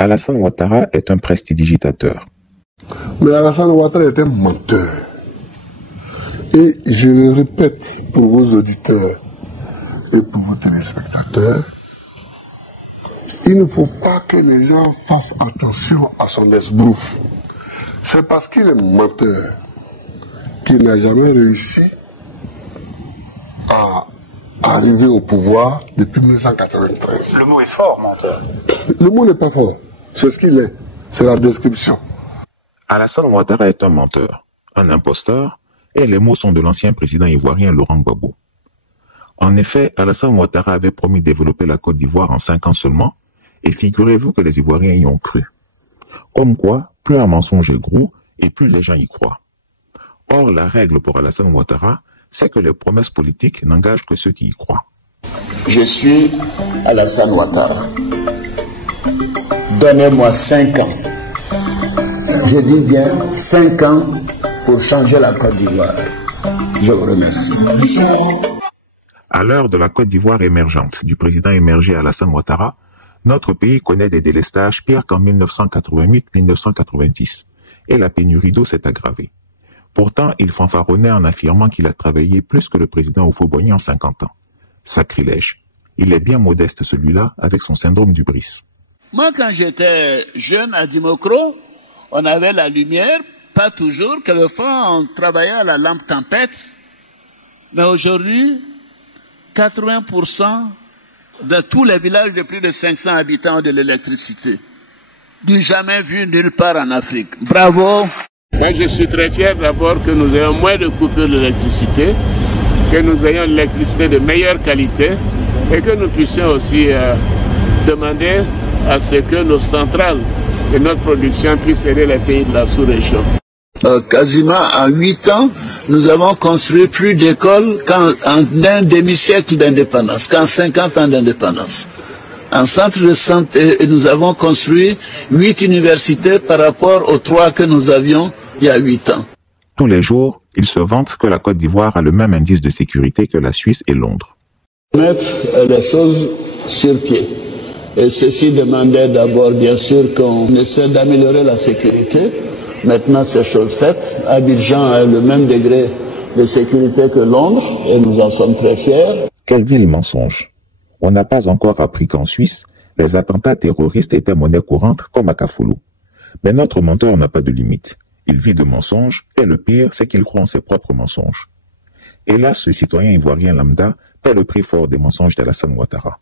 Alassane Ouattara est un prestidigitateur. Mais Alassane Ouattara est un menteur. Et je le répète pour vos auditeurs et pour vos téléspectateurs, il ne faut pas que les gens fassent attention à son esbrouf. C'est parce qu'il est menteur qu'il n'a jamais réussi à arriver au pouvoir depuis 1993. Le mot est fort, menteur. Le mot n'est pas fort. C'est ce qu'il est. C'est la description. Alassane Ouattara est un menteur, un imposteur, et les mots sont de l'ancien président ivoirien Laurent Gbagbo. En effet, Alassane Ouattara avait promis de développer la Côte d'Ivoire en 5 ans seulement, et figurez-vous que les Ivoiriens y ont cru. Comme quoi, plus un mensonge est gros, et plus les gens y croient. Or, la règle pour Alassane Ouattara, c'est que les promesses politiques n'engagent que ceux qui y croient. Je suis Alassane Ouattara. Donnez-moi 5 ans. Je dis bien 5 ans pour changer la Côte d'Ivoire. Je vous remercie. À l'heure de la Côte d'Ivoire émergente du président émergé Alassane Ouattara, notre pays connaît des délestages pires qu'en 1988-1990, et la pénurie d'eau s'est aggravée. Pourtant, il fanfaronnait en affirmant qu'il a travaillé plus que le président Houphouët-Boigny en 50 ans. Sacrilège. Il est bien modeste celui-là, avec son syndrome du Brice. Moi, quand j'étais jeune à Dimokro, on avait la lumière, pas toujours, quelquefois on travaillait à la lampe tempête. Mais aujourd'hui, 80% de tous les villages de plus de 500 habitants ont de l'électricité. Du jamais vu nulle part en Afrique. Bravo! Moi, je suis très fier d'abord que nous ayons moins de coupures d'électricité, que nous ayons l'électricité de meilleure qualité et que nous puissions aussi demander à ce que nos centrales et notre production puissent aider les pays de la sous-région. Quasiment en 8 ans, nous avons construit plus d'écoles qu'en un demi-siècle d'indépendance, qu'en 50 ans d'indépendance. En centre de santé, nous avons construit 8 universités par rapport aux 3 que nous avions il y a 8 ans. Tous les jours, il se vante que la Côte d'Ivoire a le même indice de sécurité que la Suisse et Londres. Mettre les choses sur pied. Et ceci demandait d'abord, bien sûr, qu'on essaie d'améliorer la sécurité. Maintenant, c'est chose faite. Abidjan a le même degré de sécurité que Londres, et nous en sommes très fiers. Quel vil mensonge! On n'a pas encore appris qu'en Suisse, les attentats terroristes étaient monnaie courante comme à Kafoulou. Mais notre menteur n'a pas de limite. Il vit de mensonges, et le pire, c'est qu'il croit en ses propres mensonges. Hélas, ce citoyen ivoirien lambda paie le prix fort des mensonges d'Alassane Ouattara.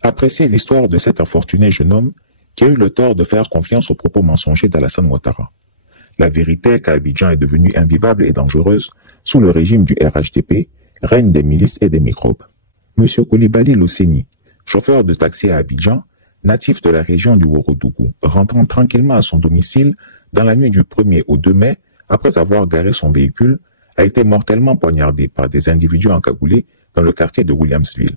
Appréciez l'histoire de cet infortuné jeune homme qui a eu le tort de faire confiance aux propos mensongers d'Alassane Ouattara. La vérité est qu'Abidjan est devenue invivable et dangereuse sous le régime du RHDP, règne des milices et des microbes. Monsieur Coulibaly Losséni, chauffeur de taxi à Abidjan, natif de la région du Ourodougou, rentrant tranquillement à son domicile dans la nuit du 1er au 2 mai, après avoir garé son véhicule, a été mortellement poignardé par des individus encagoulés dans le quartier de Williamsville.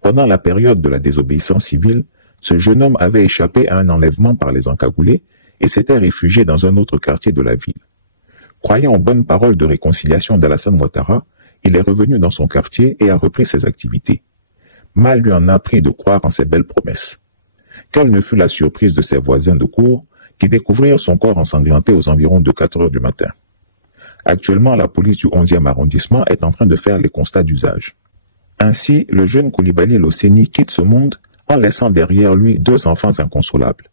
Pendant la période de la désobéissance civile, ce jeune homme avait échappé à un enlèvement par les encagoulés et s'était réfugié dans un autre quartier de la ville. Croyant aux bonnes paroles de réconciliation d'Alassane Ouattara, il est revenu dans son quartier et a repris ses activités. Mal lui en a pris de croire en ses belles promesses. Quelle ne fut la surprise de ses voisins de cour qui découvrirent son corps ensanglanté aux environs de 4 heures du matin. Actuellement, la police du 11e arrondissement est en train de faire les constats d'usage. Ainsi, le jeune Coulibaly Losséni quitte ce monde en laissant derrière lui 2 enfants inconsolables.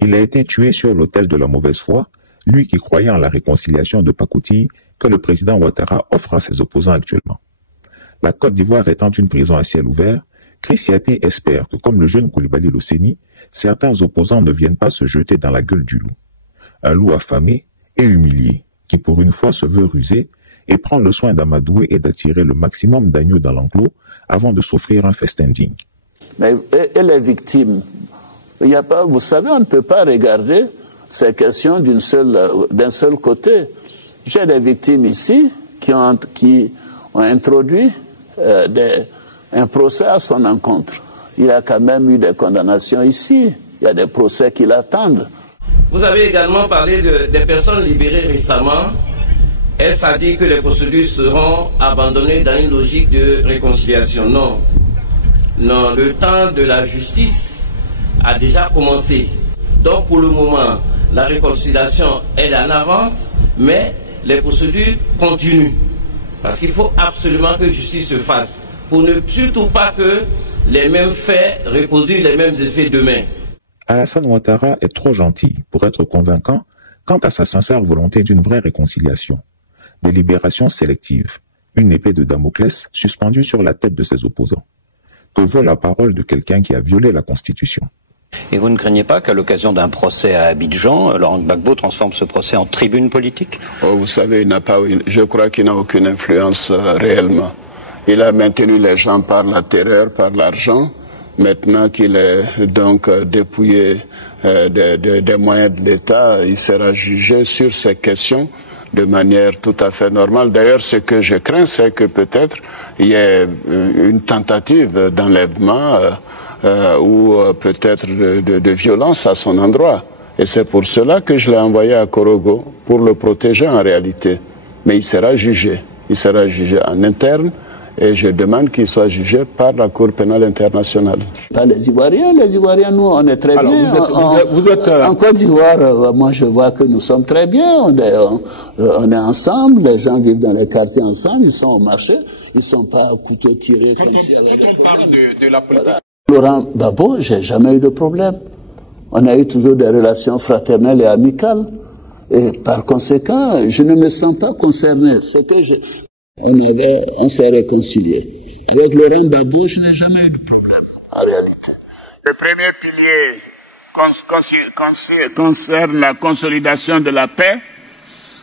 Il a été tué sur l'autel de la mauvaise foi, lui qui croyait en la réconciliation de pacotille que le président Ouattara offre à ses opposants actuellement. La Côte d'Ivoire étant une prison à ciel ouvert, Chris Yapi espère que, comme le jeune Coulibaly Losséni, certains opposants ne viennent pas se jeter dans la gueule du loup. Un loup affamé et humilié, qui pour une fois se veut rusé et prend le soin d'amadouer et d'attirer le maximum d'agneaux dans l'enclos avant de s'offrir un festin digne. Mais et les victimes, il y a pas, vous savez, on ne peut pas regarder ces questions d'un seul côté. J'ai des victimes ici qui ont introduit un procès à son encontre. Il y a quand même eu des condamnations ici. Il y a des procès qui l'attendent. Vous avez également parlé des personnes libérées récemment. Est-ce à dire que les procédures seront abandonnées dans une logique de réconciliation? Non. Non, le temps de la justice a déjà commencé. Donc pour le moment, la réconciliation est en avance, mais les procédures continuent. Parce qu'il faut absolument que justice se fasse, pour ne surtout pas que les mêmes faits reproduisent les mêmes effets demain. Alassane Ouattara est trop gentil pour être convaincant quant à sa sincère volonté d'une vraie réconciliation. Des libérations sélectives, une épée de Damoclès suspendue sur la tête de ses opposants. Que vaut la parole de quelqu'un qui a violé la Constitution? Et vous ne craignez pas qu'à l'occasion d'un procès à Abidjan, Laurent Gbagbo transforme ce procès en tribune politique? Oh, vous savez, je crois qu'il n'a aucune influence réellement. Il a maintenu les gens par la terreur, par l'argent. Maintenant qu'il est donc dépouillé des moyens de l'État, il sera jugé sur ces questions de manière tout à fait normale. D'ailleurs, ce que je crains, c'est que peut-être il y ait une tentative d'enlèvement ou peut-être de violence à son endroit. Et c'est pour cela que je l'ai envoyé à Korogo, pour le protéger en réalité. Mais il sera jugé. Il sera jugé en interne. Et je demande qu'il soit jugé par la Cour pénale internationale. Pas les Ivoiriens, nous, on est très bien. Vous êtes en Côte d'Ivoire, moi je vois que nous sommes très bien, on est ensemble, les gens vivent dans les quartiers ensemble, ils sont au marché, ils ne sont pas à couteau tiré comme si... Quand on parle de la politique... Laurent Gbagbo, j'ai jamais eu de problème. On a eu toujours des relations fraternelles et amicales. Et par conséquent, je ne me sens pas concerné. On s'est réconcilié. Avec Laurent Gbagbo, je n'ai jamais eu de problème, en réalité. Le premier pilier concerne la consolidation de la paix,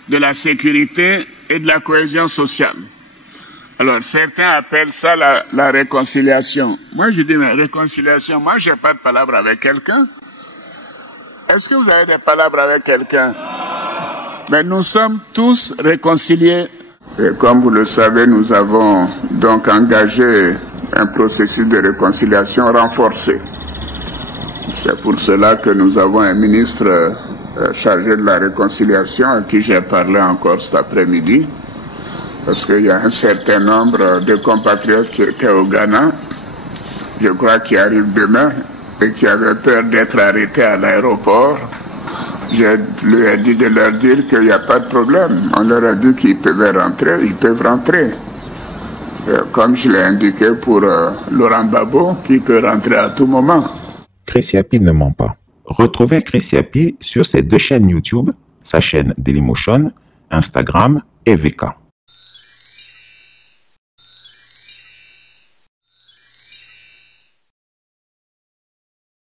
de la sécurité et de la cohésion sociale. Alors, certains appellent ça la réconciliation. Moi, je dis, mais réconciliation, moi, je n'ai pas de palabre avec quelqu'un. Est-ce que vous avez des palabres avec quelqu'un? Mais nous sommes tous réconciliés. Et comme vous le savez, nous avons donc engagé un processus de réconciliation renforcé. C'est pour cela que nous avons un ministre chargé de la réconciliation à qui j'ai parlé encore cet après-midi. Parce qu'il y a un certain nombre de compatriotes qui étaient au Ghana, je crois qui arrivent demain, et qui avaient peur d'être arrêtés à l'aéroport. Je lui ai dit de leur dire qu'il n'y a pas de problème. On leur a dit qu'ils peuvent rentrer, ils peuvent rentrer. Comme je l'ai indiqué pour Laurent Gbagbo, qui peut rentrer à tout moment. Chris Yapi ne ment pas. Retrouvez Chris Yapi sur ses deux chaînes YouTube, sa chaîne Dailymotion, Instagram et VK.